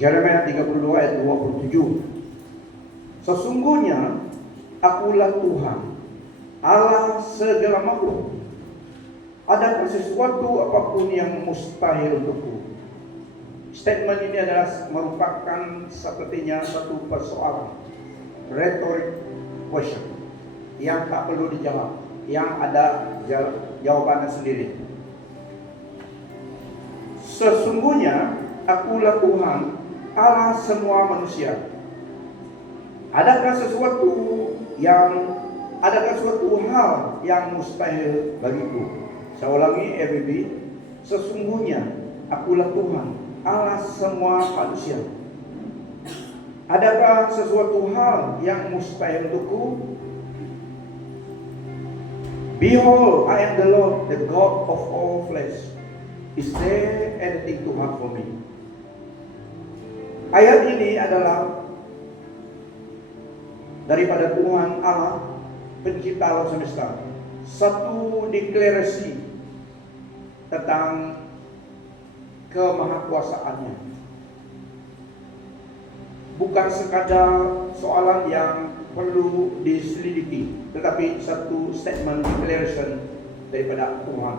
Yeremia 32 ayat 27. Sesungguhnya akulah Tuhan, Allah segala makhluk. Adakah sesuatu apapun yang mustahil untukku? Statement ini adalah merupakan sepertinya satu persoalan, rhetoric question, yang tak perlu dijawab, yang ada jawabannya sendiri. Sesungguhnya akulah Tuhan, Allah semua manusia. Adakah sesuatu hal yang mustahil bagiku? Saya ulangi, everybody. Sesungguhnya akulah Tuhan, Allah semua manusia. Adakah sesuatu hal yang mustahil untukku? Behold, I am the Lord, the God of all flesh. Is there anything too hard for me? Ayat ini adalah daripada Tuhan Allah, pencipta alam semesta. Satu deklarasi tentang kemahakuasaannya. Bukan sekadar soalan yang perlu diselidiki, tetapi satu statement declaration daripada Tuhan.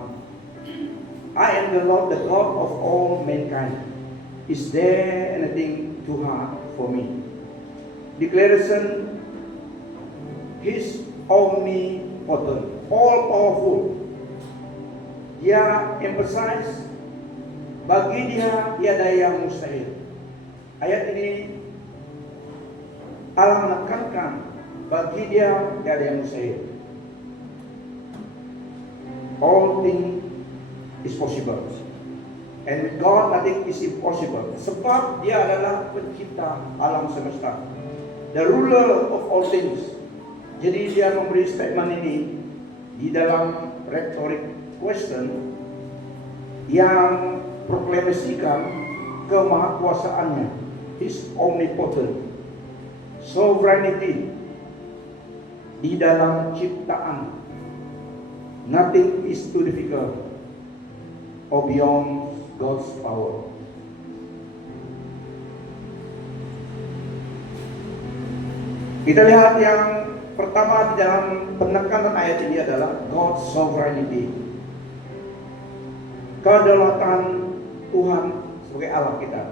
I am the Lord, the God of all mankind. Is there anything too hard for me? Declaration, He's omnipotent, all powerful. Dia emphasize, bagi dia tiada yang mustahil. Ayat ini Allah menekankan, bagi dia tiada yang mustahil. All things is possible, and with God nothing is impossible. Sebab dia adalah pencipta alam semesta, the ruler of all things. Jadi dia memberi statement ini di dalam rhetoric question yang proklamasikan kemahakuasaannya, His omnipotent, sovereignty di dalam ciptaan. Nothing is too difficult or beyond God's power. Kita lihat yang pertama di dalam penekanan ayat ini adalah God's sovereignty. Kedaulatan Tuhan sebagai Allah kita.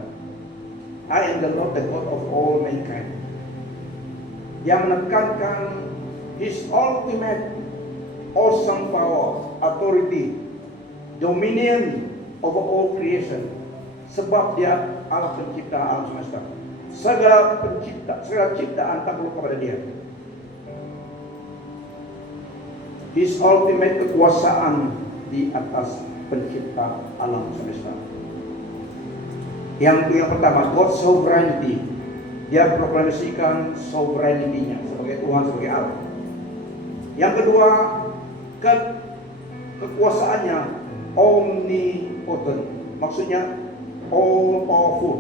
I am the Lord, the God of all mankind. Yang menekankan His ultimate awesome power, authority, dominion over all creation. Sebab dia Allah pencipta alam semesta. Segala ciptaan takluk kepada dia. His ultimate kekuasaan di atas pencipta alam semesta. Yang pertama, God's sovereignty. Dia proklamasikan sovereignty-nya sebagai Tuhan, sebagai Allah. Yang kedua, kekuasaannya omnipotent. Maksudnya all powerful.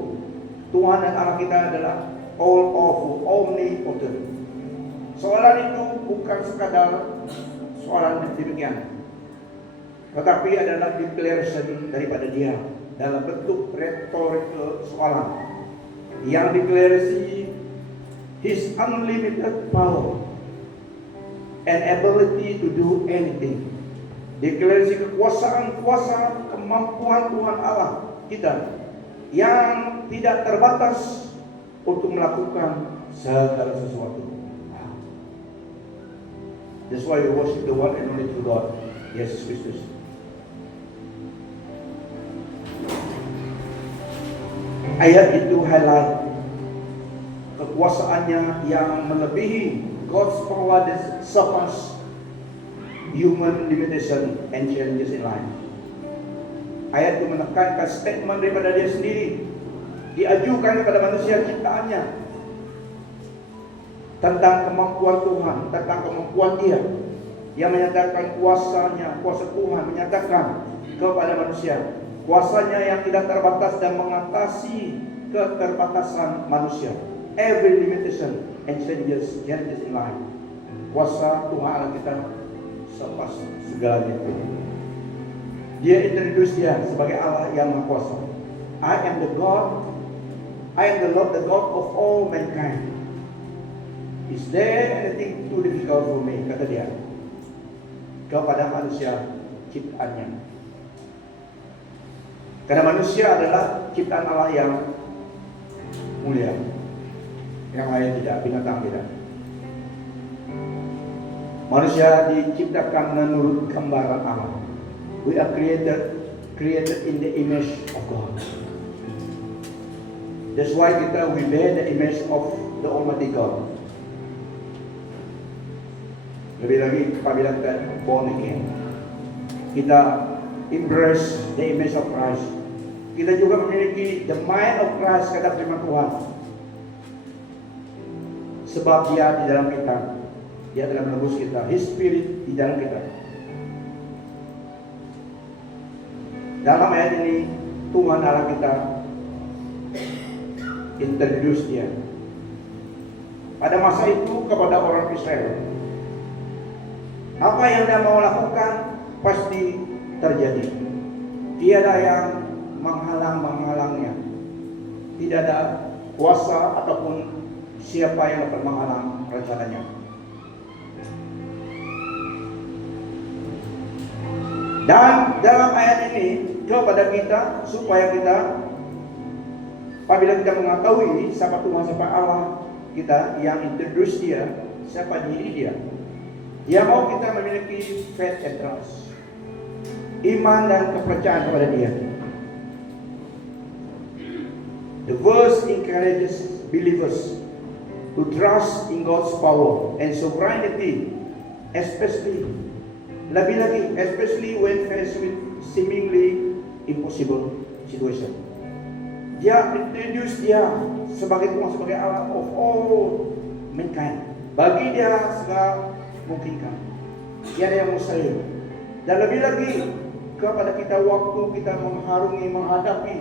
Tuhan dan Allah kita adalah all powerful, omnipotent. Soalan itu bukan sekadar soalan demikian, tetapi adalah declaration daripada dia dalam bentuk rhetorical soalan yang deklarasi His unlimited power and ability to do anything. Deklarasi kekuasaan, kuasa, kemampuan Tuhan Allah kita yang tidak terbatas untuk melakukan segala sesuatu. That's why we worship the one and only true God, Yesus Kristus. Ayat itu highlight kekuasaannya yang melebihi God's power that surpass human limitation and challenges in life. Ayat itu menekankan statement daripada dia sendiri, diajukan kepada manusia ciptaannya, tentang kemampuan Tuhan, tentang kemampuan dia. Dia menyatakan kuasanya, kuasa Tuhan menyatakan kepada manusia, kuasanya yang tidak terbatas dan mengatasi keterbatasan manusia. Every limitation and challenges in life. Kuasa Tuhan Allah kita sepas segalanya itu. Dia introduce dia sebagai Allah yang Maha Kuasa. I am the God, I am the Lord, the God of all mankind. Is there anything too difficult for me? Kata dia kepada manusia ciptaannya. Karena manusia adalah ciptaan Allah yang mulia. Yang lain tidak, binatang tidak. Manusia diciptakan menurut gambaran Allah. We are created in the image of God. That's why we bear the image of the Almighty God. Lebih lagi apabila kita born again, kita embrace the image of Christ. Kita juga memiliki the mind of Christ, kata firman Tuhan. Sebab Dia di dalam kita, Dia telah menebus kita. His Spirit di dalam kita. Dalam ayat ini Tuhan Allah kita introduce Dia pada masa itu kepada orang Israel. Apa yang Dia mau lakukan pasti terjadi. Tiada yang menghalangnya. Tidak ada kuasa ataupun siapa yang dapat menghalang rencananya. Dan dalam ayat ini kepada kita supaya kita apabila kita mengetahui siapa Tuhan, siapa Allah kita yang introduce Dia, siapa diri Dia. Dia mau kita memiliki faith and trust, iman dan kepercayaan kepada Dia. The verse encourages believers to trust in God's power and sovereignty, especially when faced with seemingly impossible situation. Dia introduce Dia sebagai Tuhan, sebagai Allah of all mankind. Bagi Dia segala mungkinkan. Tiada yang mustahil. Dan lebih lagi kepada kita waktu kita menghadapi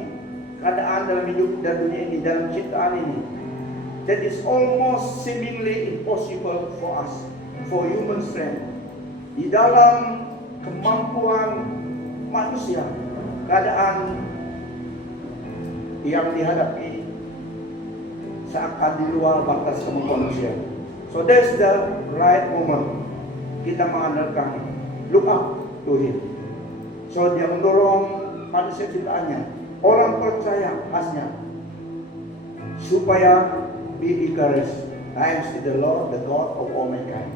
keadaan dalam hidup dan dunia ini, dalam ciptaan ini, that is almost seemingly impossible for us, for human strength. Di dalam kemampuan manusia, keadaan yang dihadapi seakan di luar batas kemampuan manusia. So that's the right moment kita mengandalkan, look up to Him. So Dia mendorong manusia ciptaannya, orang percaya khasnya, supaya be encouraged. I am still the Lord, the God of all mankind.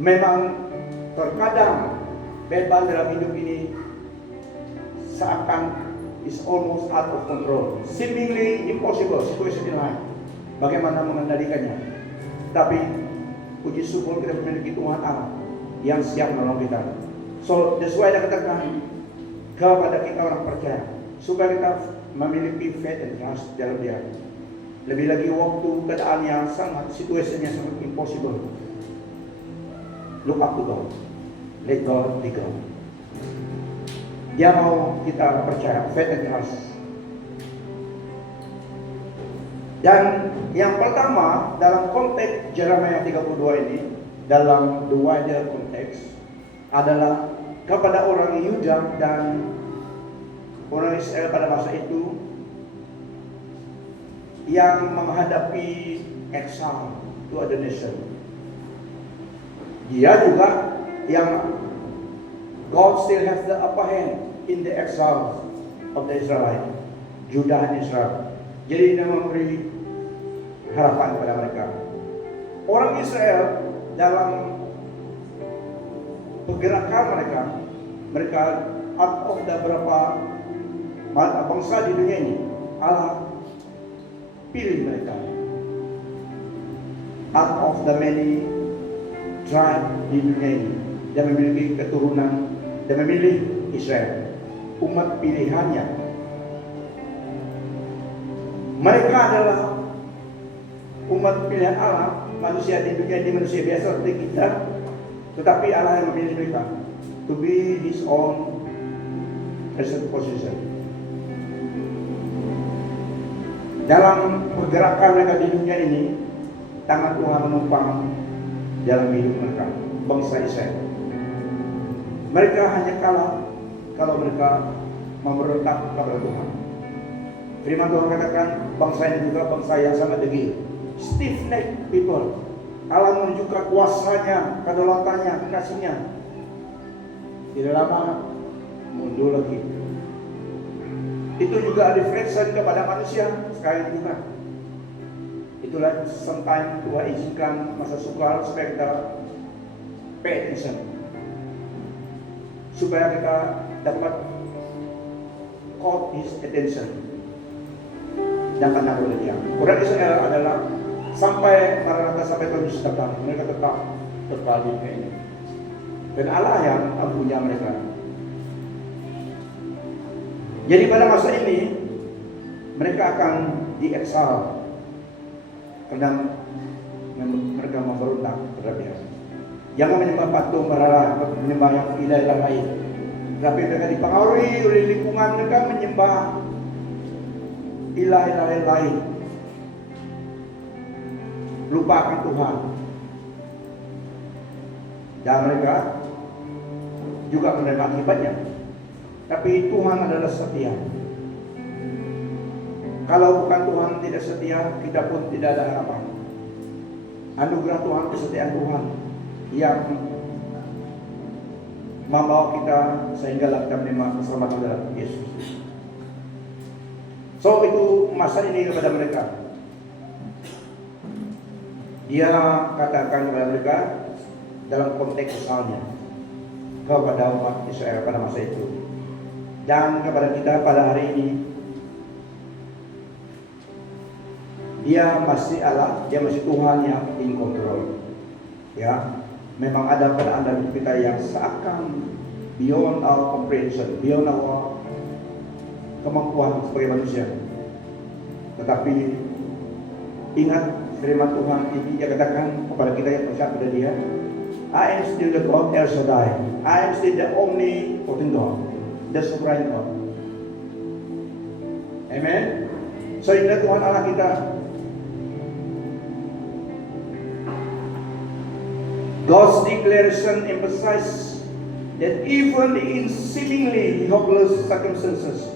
Memang terkadang beban dalam hidup ini seakan is almost out of control, seemingly impossible situation lain. Bagaimana mengendalikannya? Tapi puji syukur kita memiliki Tuhan Allah yang siap menolong kita. So that's why dia katakan kepada kita orang percaya, supaya kita memiliki faith and trust dalam Dia. Lebih lagi waktu keadaan yang sangat, situasinya sangat impossible. Look up to God. Let God be God. Dia mau kita percaya, faith and trust. Dan yang pertama dalam konteks Yeremia 32 ini, dalam the wider konteks adalah kepada orang Yuda dan orang Israel pada masa itu yang menghadapi exile to other nation. Dia juga yang God still has the upper hand in the exile of the Israelite, Judah and Israel. Jadi dia memberi harapan kepada mereka. Orang Israel dalam pergerakan mereka out of the berapa bangsa di dunia ini, Allah pilih mereka. Out of the many tribes di dunia ini, dia memiliki keturunan dan memilih Israel, umat pilihannya. Mereka adalah umat pilihan Allah, manusia di dunia ini, manusia biasa seperti kita, tetapi Allah yang memilih mereka to be His own present position. Dalam pergerakan mereka di dunia ini, tangan Tuhan menumpang dalam hidup mereka, bangsa Israel. Mereka hanya kalah kalau mereka memberontak kepada Tuhan. Firman Tuhan katakan bangsa ini juga bangsa yang sangat degil, stiff neck people. Allah menunjukkan kuasanya, kedaulatannya, kasihnya. Tidak lama mundur lagi. Itu juga reflection kepada manusia sekali juga. Itulah sometimes Tuhan izinkan masa sukar supaya kita pay attention, supaya kita dapat caught his attention. Dan karena oleh dia, orang Israel adalah sampai Maranatha, sampai Tuhan Yesus datang, mereka tetap terpadu ini. Dan Allah yang punya mereka. Jadi pada masa ini mereka akan dieksil karena mereka memberontak terhadap dia. Jangan menyembah patung berhala, menyembah yang ilah-ilah lain. Tapi mereka dipengaruhi oleh lingkungan, mereka menyembah ilah-ilah lain. Lupakan Tuhan. Dan mereka juga menerima akibatnya. Tapi Tuhan adalah setia. Kalau bukan Tuhan tidak setia, kita pun tidak ada harapan. Anugerah Tuhan, kesetiaan Tuhan yang membawa kita sehingga kita menerima keselamatan dalam Yesus. So itu masa ini kepada mereka. Dia katakan kepada mereka dalam konteks misalnya kepada umat Israel pada masa itu. Dan kepada kita pada hari ini, dia masih Allah, dia masih Tuhan yang in control. Ya, memang ada keadaan dalam kita yang seakan beyond our comprehension, beyond our kemampuan sebagai manusia. Tetapi ingat firman Tuhan ini, dia katakan kepada kita yang percaya pada dia, I am still the God El Shaddai. I am still the omnipotent God, the sovereign God. Amen. So inilah Tuhan Allah kita. God's declaration emphasizes that even in seemingly hopeless circumstances,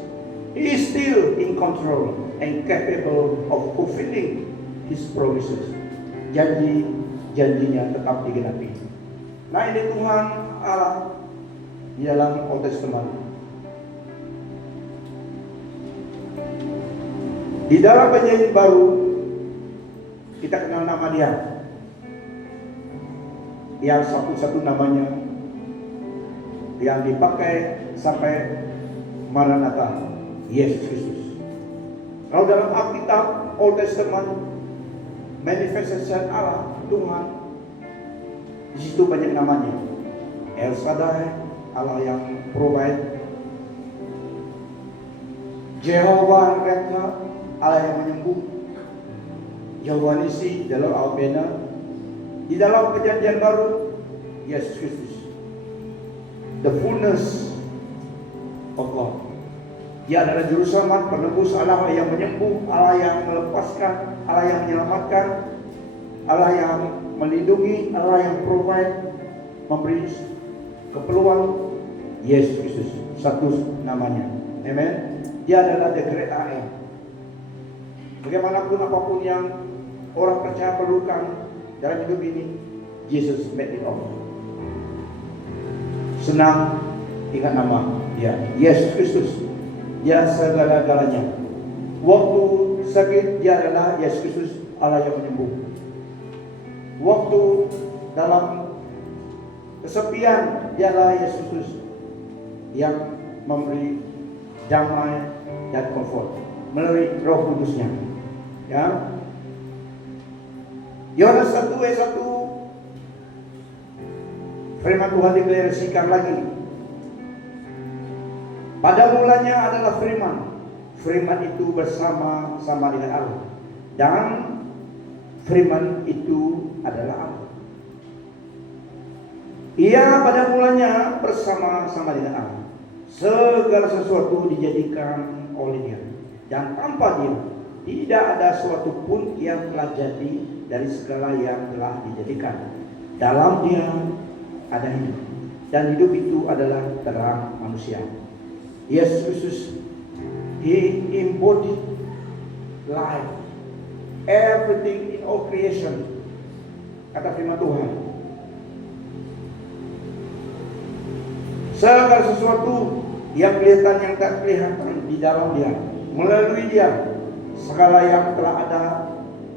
He is still in control and capable of fulfilling His promises. Janji-janjinya tetap digenapi. Nah, ini Tuhan Allah di dalam Old Testament. Di dalam perjanjian baru kita kenal nama dia, yang satu-satu namanya yang dipakai sampai Maranatha, Yesus Kristus. Kalau dalam Alkitab Old Testament, manifestation Allah Tuhan, di situ banyak namanya. El Shaddai, Allah yang provide. Jehovah Rapha, Allah yang menyembuh. Yahweh Nisi dalam Al-Bena. Di dalam perjanjian baru, Yesus Kristus, the fullness of God. Dia adalah juru selamat, penebus, Allah yang menyembuh, Allah yang melepaskan, Allah yang menyelamatkan, Allah yang melindungi, Allah yang provide, memberi keperluan. Yesus Kristus, satu namanya. Amen. Dia adalah the great I am. Bagaimanapun apapun yang orang percaya perlukan dalam hidup ini, Jesus made it all. Senang ingat nama dia, Yesus Kristus. Dia segala-galanya. Waktu sakit, dia adalah Yesus Kristus, Allah yang menyembuh. Waktu dalam kesepian, dia adalah Yesus Kristus yang memberi damai dan comfort melalui Roh Kudus-Nya. Ya. Yohanes 1 ayat 1, firman Tuhan deklarasikan lagi. Pada mulanya adalah firman. Firman itu bersama-sama dengan Allah. Dan firman itu adalah Allah. Ia pada mulanya bersama-sama dengan Allah. Segala sesuatu dijadikan oleh Dia. Dan tanpa Dia tidak ada sesuatu pun yang telah jadi dari segala yang telah dijadikan. Dalam Dia ada hidup, dan hidup itu adalah terang manusia. Yesus Kristus, He embodied life, everything in all creation. Kata firman Tuhan. Segala sesuatu yang kelihatan yang tak kelihatan di dalam Dia, melalui Dia, segala yang telah ada,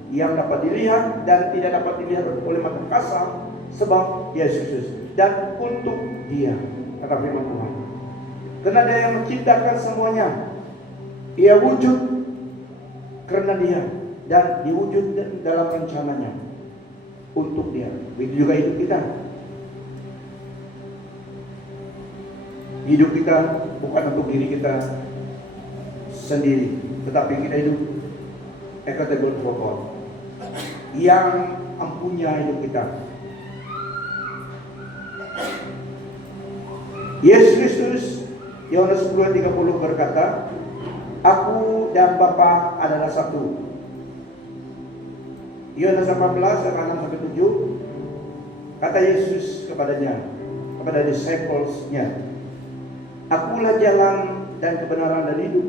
yang dapat dilihat dan tidak dapat dilihat oleh mata kasar, sebab Yesus dan untuk Dia, kata firman Tuhan. Karena Dia yang menciptakan semuanya, Ia wujud karena Dia dan diwujud dalam rencananya untuk Dia. Begitu juga hidup kita. Hidup kita bukan untuk diri kita sendiri, tetapi kita hidup accountable for God yang mempunyai hidup kita. Yesus Kristus, Yohanes 10:30 berkata, Aku dan Bapa adalah satu. Yohanes 18 ayat 6-7, kata Yesus kepadanya, kepada disciples-nya, Akulah jalan dan kebenaran dan hidup.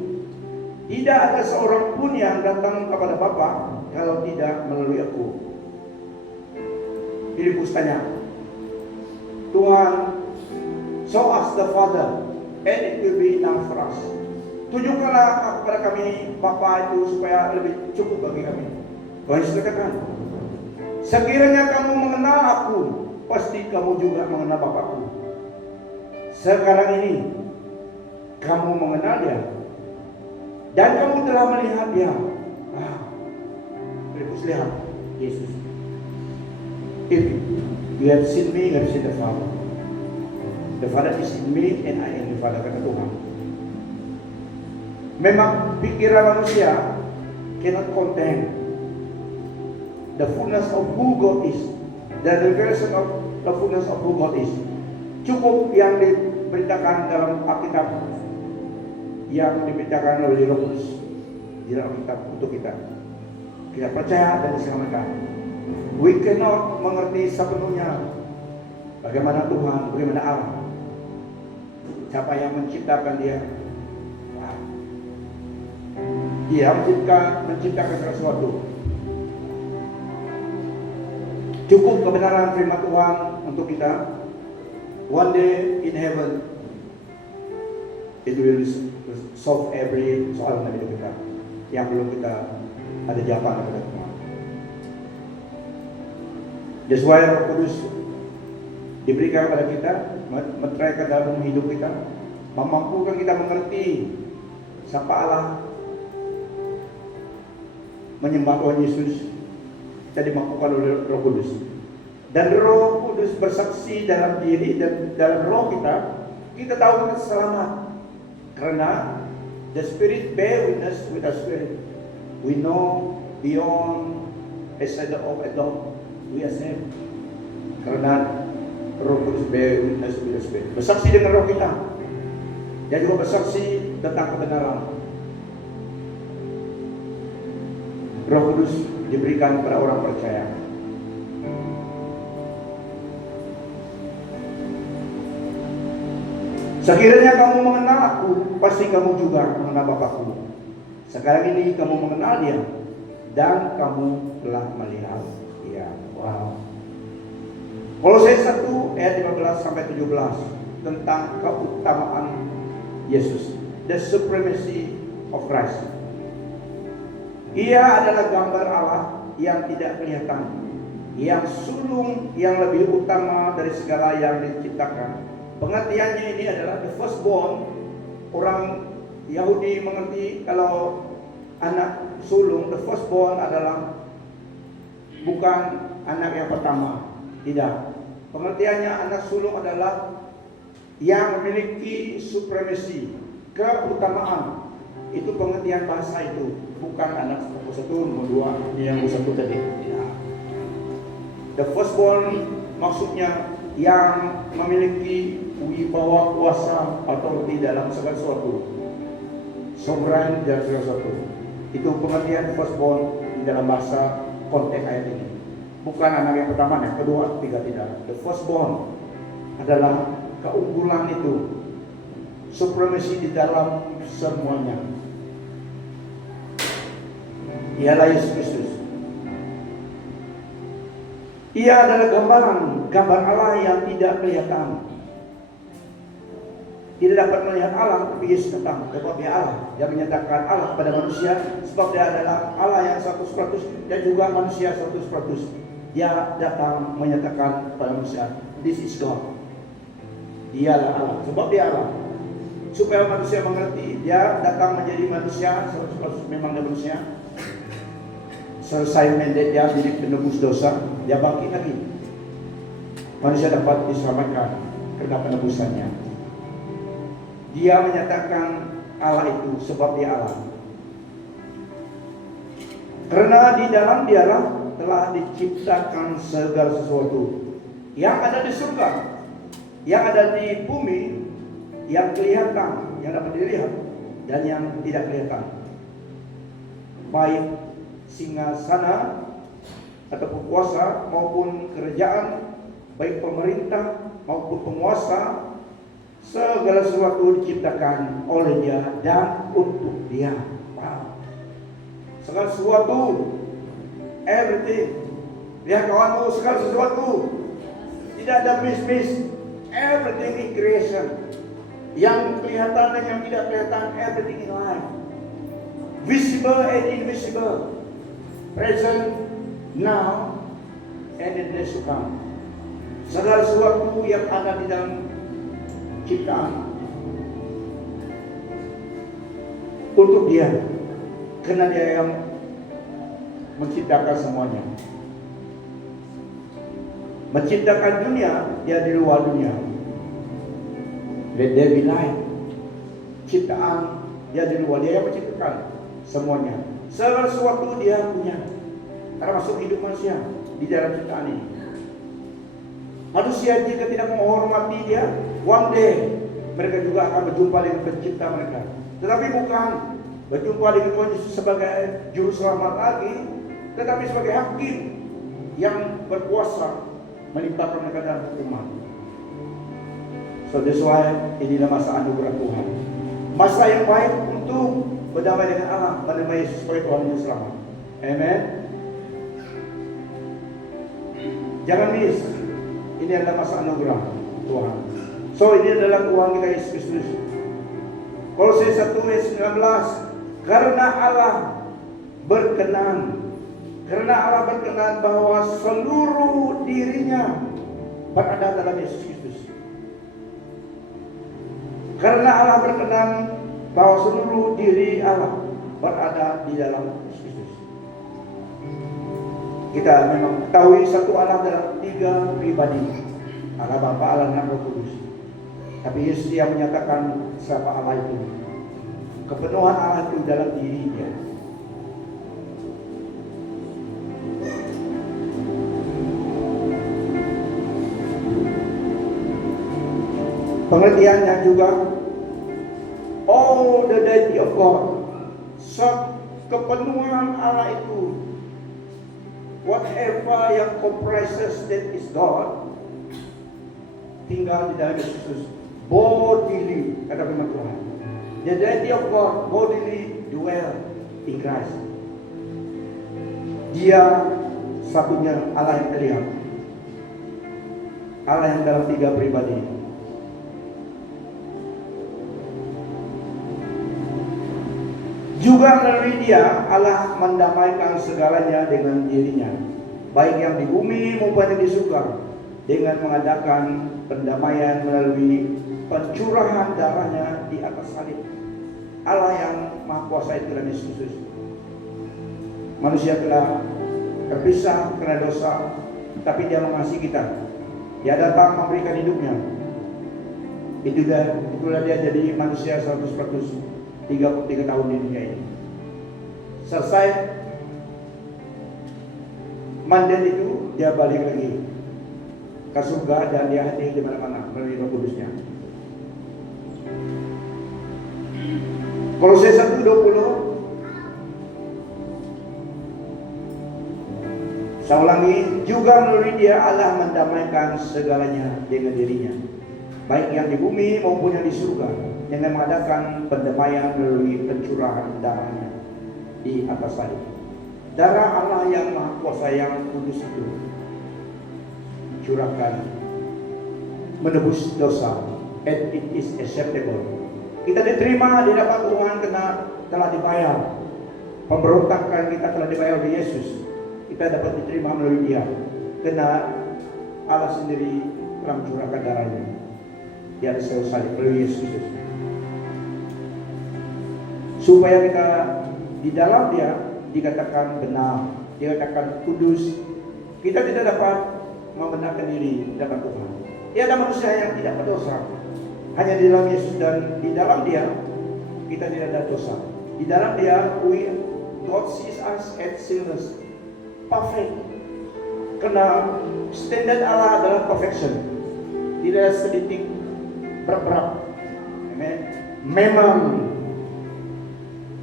Tidak ada seorang pun yang datang kepada Bapa kalau tidak melalui aku. Filipus tanya, Tuhan, show us the Father, and it will be enough for us. Tunjukkanlah kepada kami Bapa itu supaya lebih cukup bagi kami. Tuhan Yesus katakan, sekiranya kamu mengenal aku, pasti kamu juga mengenal Bapakku. Sekarang ini kamu mengenal Dia dan kamu telah melihat Dia. Filipus lihat Yesus. If you have seen me, you have seen the Father. The Father is in me and I in the Father, kata Tuhan. Memang pikiran manusia cannot contain the fullness of who God is, the revelation of the fullness of who God is. Cukup yang diberitakan dalam Alkitab, yang diberitakan oleh Roh Kudus di dalam Alkitab untuk kita. Kita percaya dan diselamatkan. We cannot mengerti sepenuhnya bagaimana Tuhan, bagaimana Allah, siapa yang menciptakan Dia. Dia menciptakan sesuatu. Cukup kebenaran firman Tuhan untuk kita. One day in heaven, it will solve every soal dalam hidup kita yang belum kita ada jawaban kepada Tuhan. That's why Roh Kudus diberikan kepada kita, meteraikan dalam hidup kita, memampukan kita mengerti siapa Allah, menyembah Tuhan Yesus, kita dimampukan oleh Roh Kudus. Dan Roh Kudus bersaksi dalam diri dan dalam roh kita, kita tahu kita selamat. Karena the Spirit bear witness with our spirit. We know beyond a shadow of a doubt we are saved. Karena Roh Kudus bear witness with our spirit. Bersaksi dengan roh kita. Dan juga bersaksi tentang kebenaran. Roh Kudus diberikan kepada orang percaya. Sekiranya kamu mengenal aku, pasti kamu juga mengenal Bapakku. Sekarang ini kamu mengenal Dia dan kamu telah melihat Dia. Wow. Kolose 1 ayat 15-17 tentang keutamaan Yesus, the supremacy of Christ. Ia adalah gambar Allah yang tidak kelihatan, yang sulung, yang lebih utama dari segala yang diciptakan. Pengertiannya ini adalah the firstborn. Orang Yahudi mengerti kalau anak sulung, the firstborn adalah bukan anak yang pertama. Tidak. Pengertiannya anak sulung adalah yang memiliki supremasi, keutamaan. Itu pengertian bahasa itu. Bukan anak nomor 1, nomor 2, yang nomor 1 tadi. Tidak. The firstborn maksudnya yang memiliki wibawa kuasa otoriti dalam segala sesuatu, sovereign dalam segala sesuatu. Itu pengertian firstborn di dalam bahasa konteks ayat ini. Bukan anak yang pertama, yang kedua, tiga, tidak. The firstborn adalah keunggulan itu, supremasi di dalam semuanya. Ialah Yesus Kristus. Ia adalah gambar Allah yang tidak kelihatan. Tidak dapat melihat Allah, tapi Yesus datang. Sebab dia Allah. Dia menyatakan Allah kepada manusia. Sebab dia adalah Allah yang 100% dan juga manusia 100%. Dia datang menyatakan kepada manusia, this is God. Dialah Allah. Sebab dia Allah. Supaya manusia mengerti, dia datang menjadi manusia 100% memang dia manusia. Selesai mandat dia menjadi penebus dosa, dia bangkit lagi. Manusia dapat diselamatkan karena penebusannya. Dia menyatakan Allah itu sebab dia Allah. Karena di dalam dialah telah diciptakan segala sesuatu yang ada di surga, yang ada di bumi, yang kelihatan, yang dapat dilihat, dan yang tidak kelihatan. Baik singgasana ataupun kuasa maupun kerajaan, baik pemerintah maupun penguasa, segala sesuatu diciptakan oleh Dia dan untuk Dia. Wow. Segala sesuatu, everything. Lihat kawanmu, segala sesuatu. Tidak ada miss. Everything in creation. Yang kelihatan dan yang tidak kelihatan, everything in life. Visible and invisible. Present, now, and in days to come. Segala sesuatu yang ada di dalam ciptaan untuk Dia, karena Dia yang menciptakan semuanya. Menciptakan dunia, Dia di luar dunia. Let there be light. Ciptaan Dia di luar, Dia yang menciptakan semuanya. Segala sesuatu Dia punya, karena masuk hidup manusia di dalam ciptaan ini. Manusia jika tidak menghormati Dia, one day mereka juga akan berjumpa dengan pencipta mereka. Tetapi bukan berjumpa dengan Tuhan Yesus sebagai juru selamat lagi, tetapi sebagai hakim yang berkuasa menimpakan mereka dalam hukuman. So that's why inilah masa anugerah Tuhan, masa yang baik untuk berdamai dengan Allah, menerima Yesus sebagai Tuhan dan Selamat. Amen. Jangan miss. Ini adalah masa anugerah Tuhan. So ini adalah Tuhan kita Yesus Kristus. Kolose 1 ayat 19. Karena Allah berkenan bahwa seluruh dirinya berada dalam Yesus Kristus. Karena Allah berkenan bahwa seluruh diri Allah berada di dalam Yesus Kristus. Kita memang ketahui satu Allah dalam 3 pribadi, Allah Bapa, Allah dan Roh Kudus. Tapi Yesus yang menyatakan siapa Allah itu, kepenuhan Allah itu dalam dirinya. Pengertiannya juga all the deity of God, kepenuhan Allah itu, whatever yang comprises that is God, tinggal di dalam Yesus bodily, kata firman Tuhan. The deity of God bodily dwell in Christ. Dia satunya Allah yang terlihat, Allah yang dalam 3 pribadi. Juga melalui Dia Allah mendamaikan segalanya dengan dirinya, baik yang di bumi maupun yang di surga, dengan mengadakan pendamaian melalui pencurahan darahnya di atas salib. Allah yang Maha Kuasa itu dalam Yesus Kristus. Manusia telah terpisah karena dosa, tapi Dia mengasihi kita. Dia datang memberikan hidupnya. Itulah Dia jadi manusia 100%, 33 tahun di dunia ini. Selesai mandat itu, Dia balik lagi ke surga dan Dia hadir di mana-mana melalui Roh Kudusnya. Kolose 1:20. Saya ulangi, juga melalui Dia Allah mendamaikan segalanya dengan dirinya, baik yang di bumi maupun yang di surga, dengan mengadakan pendamaian melalui pencurahan darahnya di atas salib. Darah Allah yang Maha Kuasa yang kudus itu curahkan menebus dosa, and it is acceptable. Kita diterima di hadapan Tuhan karena telah dibayar. Pemberontakan kita telah dibayar oleh Yesus. Kita dapat diterima melalui Dia karena Allah sendiri telah mencurahkan darahnya di atas kayu salib melalui Yesus Kristus. Supaya kita di dalam Dia dikatakan benar, dikatakan kudus. Kita tidak dapat membenarkan diri di depan Tuhan. Tiada manusia yang tidak berdosa. Hanya di dalam Yesus dan di dalam Dia kita tidak ada dosa. Di dalam Dia God sees us as sinners, perfect. Karena standar Allah adalah perfection, tidak sedikit berperap. Amen. Memang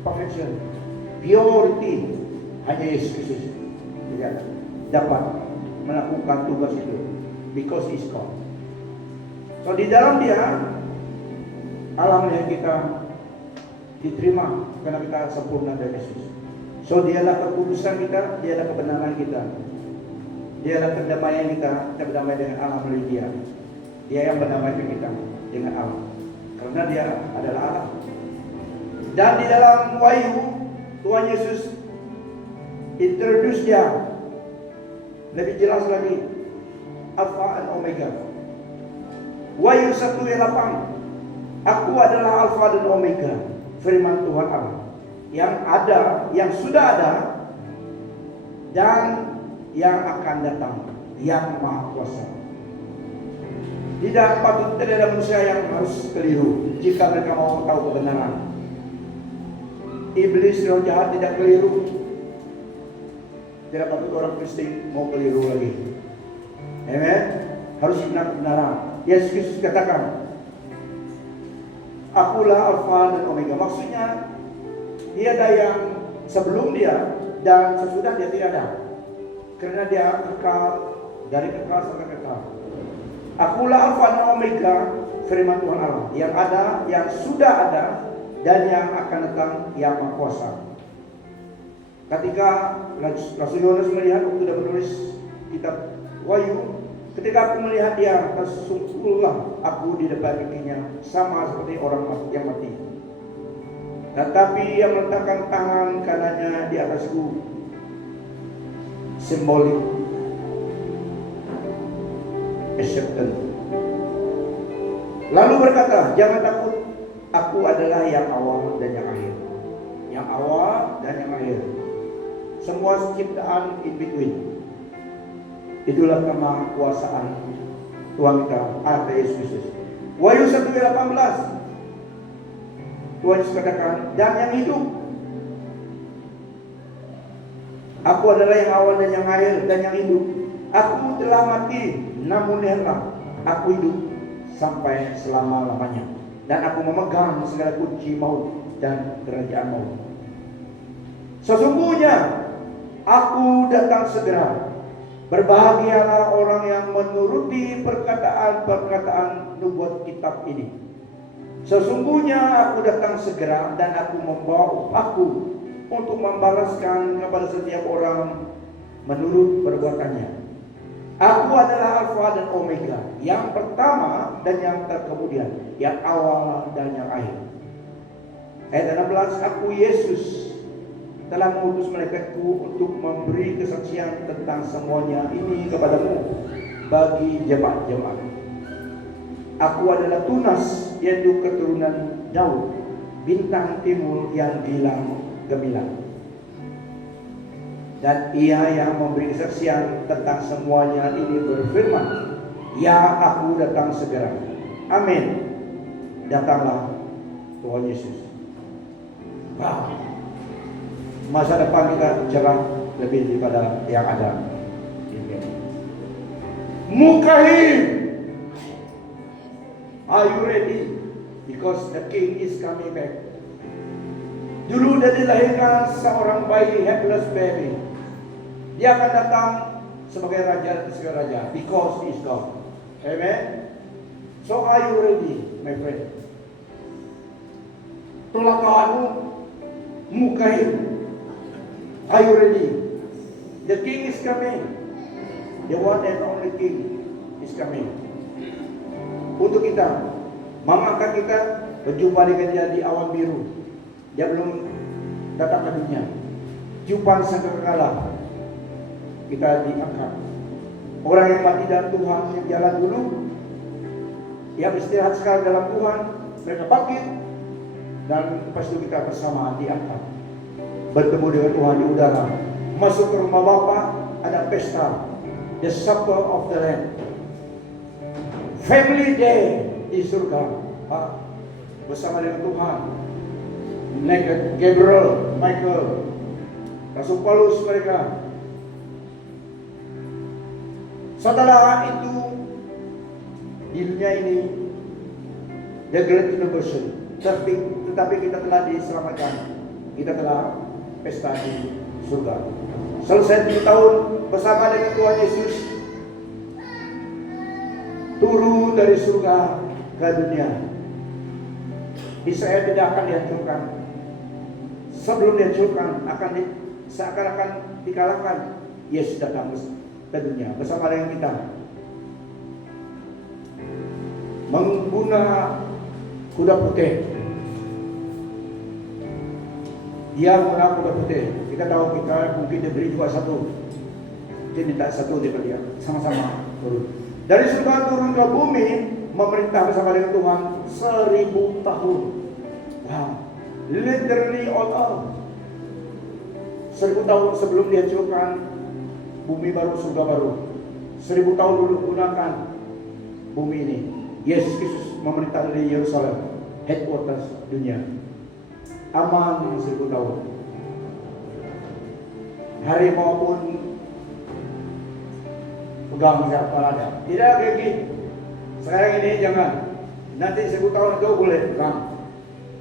perfection, purity, hanya Yesus Kristus tidak dapat melakukan tugas itu, because He is God. So di dalam Dia alam yang kita diterima karena kita sempurna dari Yesus. So dialah kekudusan kita, dialah kebenaran kita, dialah kedamaian kita berdamai dengan Allah melalui Dia. Dia yang berdamaikan kita dengan Allah, karena Dia adalah Allah. Dan di dalam Wahyu Tuhan Yesus introduce Dia lebih jelas lagi, Alpha and Omega. Wahyu 1:8, Aku adalah Alpha dan Omega, firman Tuhan Allah, yang ada, yang sudah ada, dan yang akan datang, yang Maha Kuasa. Tidak patut tidak ada manusia yang harus keliru jika mereka mau tahu kebenaran. Iblis, roh jahat tidak keliru. Tidak patut orang Kristen mau keliru lagi. Amen. Harus benar-benar. Yesus Kristus katakan, Akulah Alfa dan Omega. Maksudnya tiada yang sebelum Dia dan sesudah Dia tidak ada. Karena Dia kekal, dari kekal sampai kekal. Akulah Alfa dan Omega, firman Tuhan Allah, yang ada, yang sudah ada, dan yang akan datang, yang Maha Kuasa. Ketika Rasul Yohanes melihat waktu dia menulis kitab Wahyu, ketika aku melihat Dia, tersungkullah aku di depan kakinya, sama seperti orang yang mati. Tetapi Ia meletakkan tangan kanannya di atasku, simbolik acceptance. Lalu berkata, jangan takut, aku adalah yang awal dan yang akhir. Yang awal dan yang akhir. Semua ciptaan in between. Itulah kemahakuasaan Tuhan kita, Allah Yesus Kristus. Wahyu 1:18, Tuhan Yesus katakan, dan yang hidup. Aku adalah yang awal dan yang akhir dan yang hidup. Aku telah mati, namun lihatlah, aku hidup sampai selama-lamanya. Dan aku memegang segala kunci maut dan kerajaan maut. Sesungguhnya aku datang segera. Berbahagialah orang yang menuruti perkataan-perkataan nubuat kitab ini. Sesungguhnya aku datang segera dan aku membawa upahku untuk membalaskan kepada setiap orang menurut perbuatannya. Aku adalah Alfa dan Omega, yang pertama dan yang terkemudian, yang awal dan yang akhir. Ayat 16, aku Yesus telah mengutus malaikatku untuk memberi kesaksian tentang semuanya ini kepadamu bagi jemaat-jemaat. Aku adalah Tunas, yaitu keturunan Daud, bintang timur yang gilang gemilang. Dan Ia yang memberi kesaksian tentang semuanya ini berfirman, ya, aku datang segera. Amin. Datanglah Tuhan Yesus. Wow. Masa depan kita cerah lebih daripada yang ada. Mukahim, are you ready? Because the King is coming back. Dulu dia dilahirkan seorang bayi, helpless baby. Dia akan datang sebagai raja dan sebagai raja, because he is God. Amen. So are you ready, my friend? Tolak kawanmu, Mukahim. Are you ready? King is coming. The one and only King is coming. Untuk kita, mengangkat kita berjumpa dengan dia di awan biru. Dia belum datang ke dunia. Jumpa sang kekekalan. Kita diangkat. Orang yang mati dalam Tuhan yang jalan dulu, yang istirahat sekarang dalam Tuhan, mereka bangkit, dan lepas itu kita bersama diangkat. Bertemu dengan Tuhan di udara. Masuk ke rumah Bapa, ada pesta, the supper of the Lamb. Family day di surga, Pak, bersama dengan Tuhan. Gabriel, Michael, Rasul Paulus, mereka. Setelah itu di dunia ini the great tribulation, tetapi kita telah diselamatkan. Kita telah pesta di surga. Selesai 7 tahun bersama dengan Tuhan Yesus, turun dari surga ke dunia. Israel tidak akan dihancurkan. Sebelum dihancurkan seakan-akan dikalahkan. Yesus datang ke dunia bersama dengan kita, mengguna kuda putih. Dia menggunakan kuda putih. Kita tahu kita mungkin diberi juga satu. Dia minta satu daripada dia. Sama-sama turun. Dari surga turun ke bumi, memerintah bersama dengan Tuhan 1000 tahun. Wow, literally on earth. 1000 tahun sebelum dihancurkan bumi baru, surga baru. 1000 tahun dulu gunakan bumi ini. Yesus Kristus memerintah dari Yerusalem, headquarters dunia. Aman 1000 tahun. Harimau pun pegang siapa ada. Tidak lagi. Sekarang ini jangan. Nanti 1000 tahun itu boleh pegang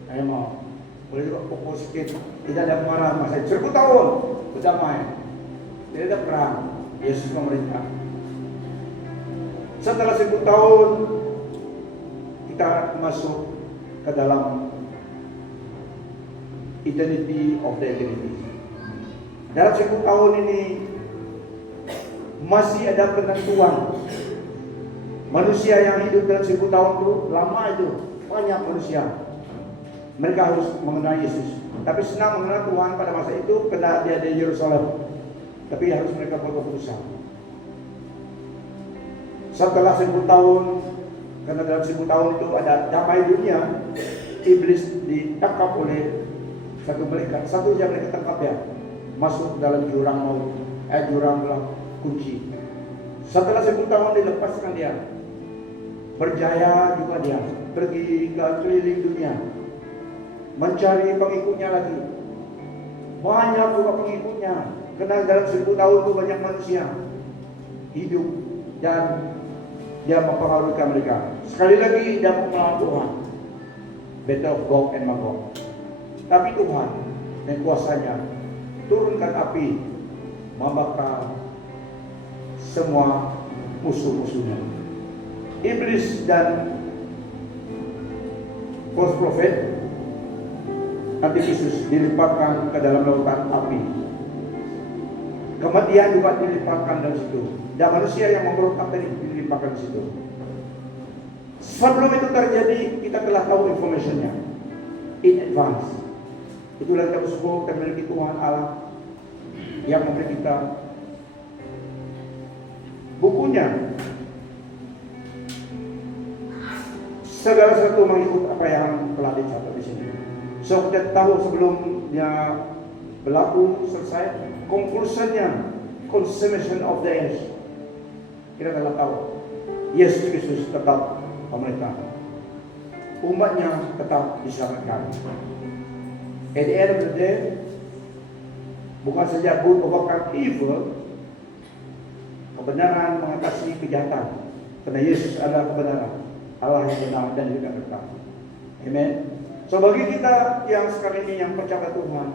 harimau. Boleh juga pukul sedikit. Tidak ada marah masa 1000 tahun berdamai. Tidak ada perang. Yesus memerintah. Setelah 1000 tahun kita masuk ke dalam eternity of the eternity. Dalam 1000 tahun ini masih ada penentuan. Manusia yang hidup dalam 1000 tahun itu lama, itu banyak manusia. Mereka harus mengenal Yesus. Tapi senang mengenal Tuhan pada masa itu karena dia di Yerusalem. Tapi harus mereka berkeputusan. Setelah 1000 tahun, karena dalam 1000 tahun itu ada damai dunia, iblis ditangkap oleh satu malaikat. Satu jam mereka tangkap ya, masuk dalam jurang maut, jurang kunci. Setelah 1000 tahun dilepaskan dia, berjaya juga dia, pergi ke keliling dunia, mencari pengikutnya lagi. Banyak juga pengikutnya, karena dalam 1000 tahun itu banyak manusia hidup dan dia mempengaruhi mereka. Sekali lagi dia melawan Tuhan, battle of Gog and Magog. Tapi Tuhan dan kuasanya turunkan api, membakar semua musuh-musuhnya. Iblis dan false prophet, Antikristus dilemparkan ke dalam lautan api. Kematian juga dilemparkan dalam situ. Dan manusia yang memberontak tadi dilemparkan di situ. Sebelum itu terjadi, kita telah tahu informationnya in advance. Itulah kita bersyukur kita memiliki Tuhan Allah yang memberi kita bukunya. Segala sesuatu mengikut apa yang telah dicatat di sini. So kita tahu sebelumnya berlaku selesai, conclusionnya, consummation of the age. Kita telah tahu Yesus Kristus tetap pemerintah, umatnya tetap diselamatkan. At the end of the day, bukan saja good overcome evil, kebenaran mengatasi kejahatan. Karena Yesus adalah kebenaran, Allah yang benar dan juga kekal. Amen. So bagi kita yang sekarang ini yang percaya Tuhan,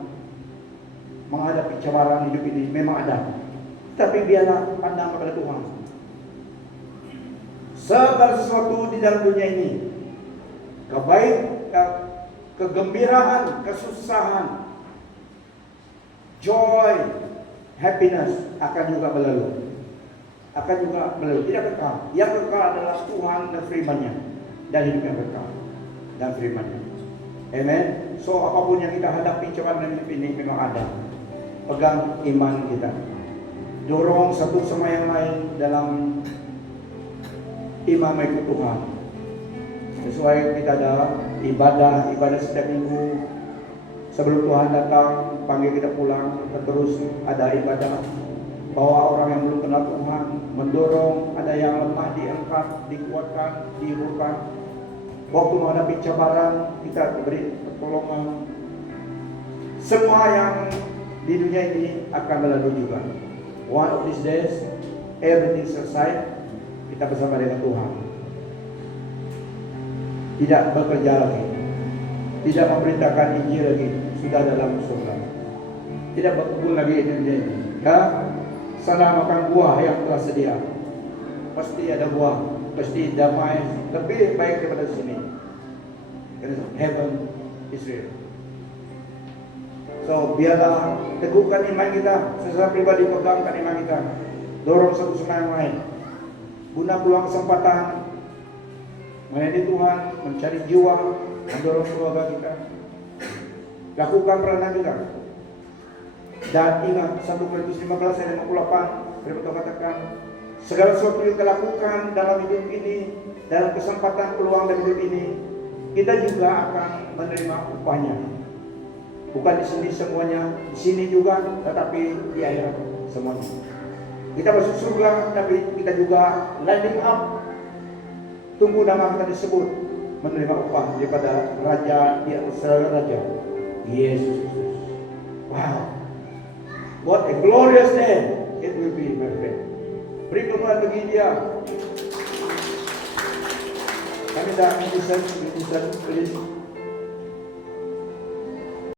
menghadapi cabaran hidup ini memang ada, tapi biarlah pandang kepada Tuhan. Segala sesuatu di dalam dunia ini, kegembiraan, kesusahan, joy, happiness akan juga berlalu. Akan juga berlalu, tidak kekal. Yang kekal adalah Tuhan dan firman-Nya, dan hidup yang kekal dan firman-Nya. Amen. So apapun yang kita hadapi cobaan hidup ini memang ada. Pegang iman kita. Dorong satu sama yang lain dalam iman mengikut Tuhan. Sesuai kita ada ibadah setiap minggu. Sebelum Tuhan datang, panggil kita pulang, kita terus ada ibadah. Bawa orang yang belum kenal Tuhan, mendorong, ada yang lemah diangkat, dikuatkan, dihiburkan. Waktu menghadapi cabaran, kita beri pertolongan. Semua yang di dunia ini akan berlalu juga. One of these days, everything selesai, kita bersama dengan Tuhan. Tidak bekerja lagi, tidak memberitakan Injil lagi, sudah dalam surga. Tidak berkebun lagi di dunia ini. Ya, sana makan buah yang telah sedia. Pasti ada buah, pasti damai, lebih baik daripada sini. Heaven is real. So biarlah teguhkan iman kita, secara pribadi pegangkan iman kita, dorong satu sama yang lain. Guna peluang kesempatan melayani Tuhan, mencari jiwa, mendorong keluarga kita. Lakukan peranan kita. Dan ingat 1 Korintus 15 ayat 58, firman Tuhan katakan, segala sesuatu yang kita lakukan dalam hidup ini, dalam kesempatan peluang dalam hidup ini, kita juga akan menerima upahnya. Bukan di sini semuanya, di sini juga, tetapi di akhirat semuanya. Kita masuk surga, tapi kita juga landing up. Tunggu nama kita disebut, menerima upah daripada Raja di atas segala raja, Yesus Kristus. Wow, what a glorious day it will be, my friend. Beri kemuliaan bagi Dia. Kami dah musician, please.